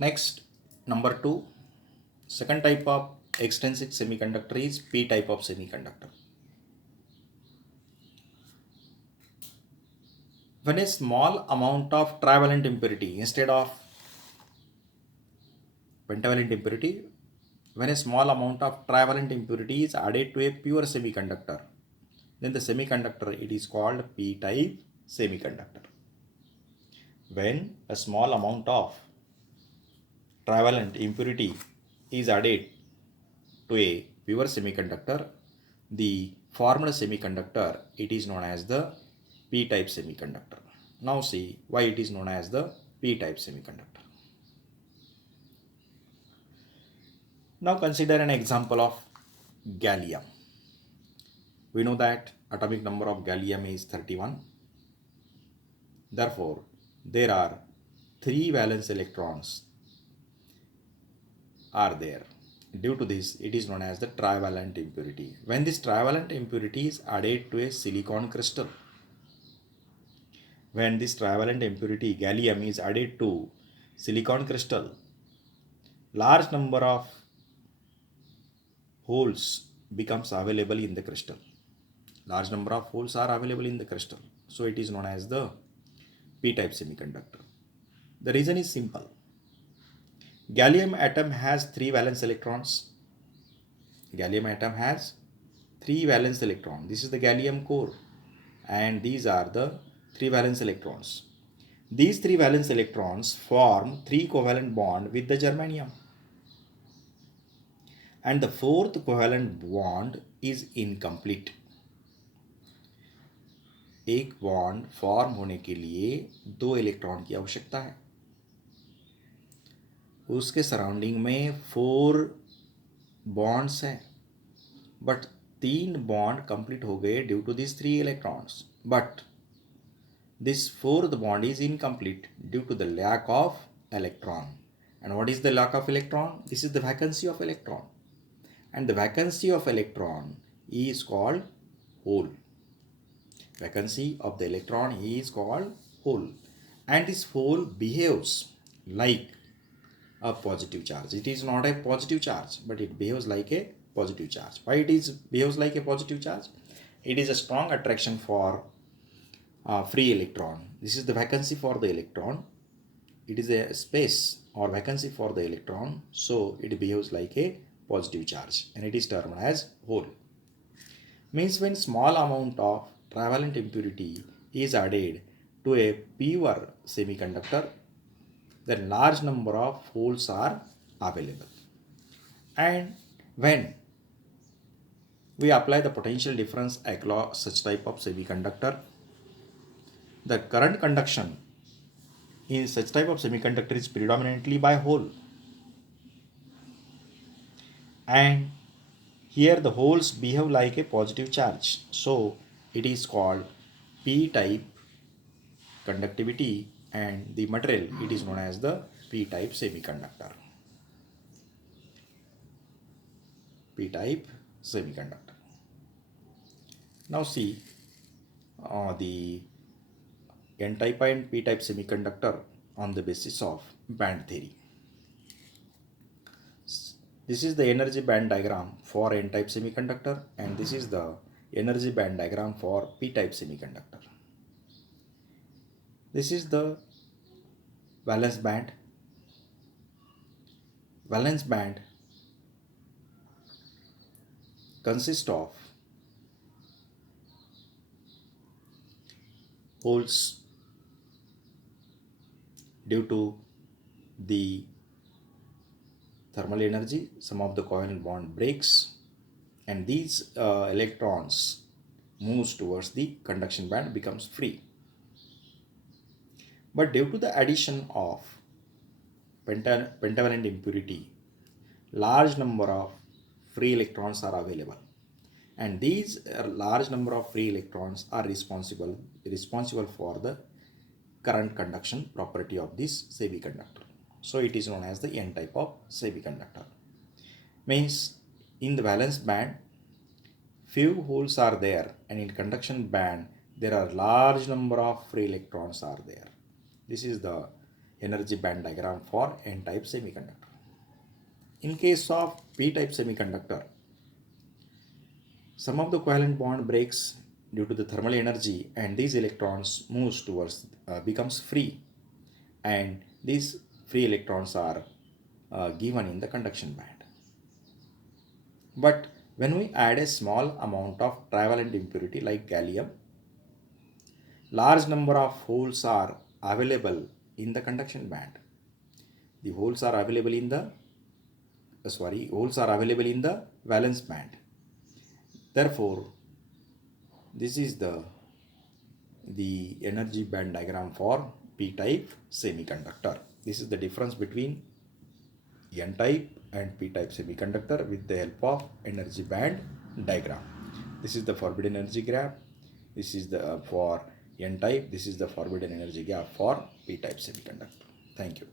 Next, number two, second type of extrinsic semiconductor is P type of semiconductor. When a small amount of trivalent impurity instead of pentavalent impurity, when a small amount of trivalent impurity is added to a pure semiconductor, then the semiconductor it is called P type semiconductor. When a small amount of trivalent impurity is added to a pure semiconductor, the formed semiconductor it is known as the p-type semiconductor. Now see why it is known as the p-type semiconductor. Now consider an example of gallium. We know that atomic number of gallium is 31. Therefore, there are 3 valence electrons are there. Due to this, it is known as the trivalent impurity. When this trivalent impurity is added to a silicon crystal, when this trivalent impurity gallium is added to silicon crystal, large number of holes becomes available in the crystal. Large number of holes are available in the crystal. So it is known as the p-type semiconductor. The reason is simple. Gallium atom has 3 valence electrons. Gallium atom has 3 valence electrons. This is the gallium core and these are the 3 valence electrons. These 3 valence electrons form 3 covalent bond with the germanium. And the fourth covalent bond is incomplete. एक bond form होने के लिए 2 electron की आवश्यकता है. उसके surrounding में 4 bonds हैं, बट 3 बॉन्ड कंप्लीट हो गए due to this 3 electrons. But this fourth bond is incomplete due to the lack of electron. And what is the lack of electron? This is the vacancy of electron. And the vacancy of electron is called hole. Vacancy of the electron is called hole. And this hole behaves like a positive charge. It is not a positive charge, but it behaves like a positive charge. Why it is behaves like a positive charge? It is a strong attraction for free electron. This is the vacancy for the electron. It is a space or vacancy for the electron, so it behaves like a positive charge and it is termed as hole. Means when small amount of trivalent impurity is added to a pure semiconductor, then large number of holes are available. And when we apply the potential difference across such type of semiconductor, the current conduction in such type of semiconductor is predominantly by hole. And here the holes behave like a positive charge. So it is called p-type conductivity and the material it is known as the p-type semiconductor. P-type semiconductor. Now see the n-type and p-type semiconductor on the basis of band theory. This is the energy band diagram for n-type semiconductor and this is the energy band diagram for p-type semiconductor. This is the valence band. Valence band consists of holes due to the thermal energy. Some of the covalent bond breaks and these electrons moves towards the conduction band, becomes free. But due to the addition of pentavalent impurity, large number of free electrons are available and these large number of free electrons are responsible for the current conduction property of this semiconductor. So it is known as the n-type of semiconductor. Means in the valence band few holes are there and in conduction band there are large number of free electrons are there. This is the energy band diagram for n-type semiconductor. In case of p-type semiconductor, some of the covalent bond breaks due to the thermal energy and these electrons moves towards becomes free, and these free electrons are given in the conduction band. But when we add a small amount of trivalent impurity like gallium, large number of holes are available in the conduction band. The holes are available in the holes are available in the valence band. Therefore, this is the energy band diagram for p-type semiconductor. This is the difference between n-type and p-type semiconductor with the help of energy band diagram. This is the forbidden energy gap. This is the for n-type. This is the forbidden energy gap for p-type semiconductor. Thank you.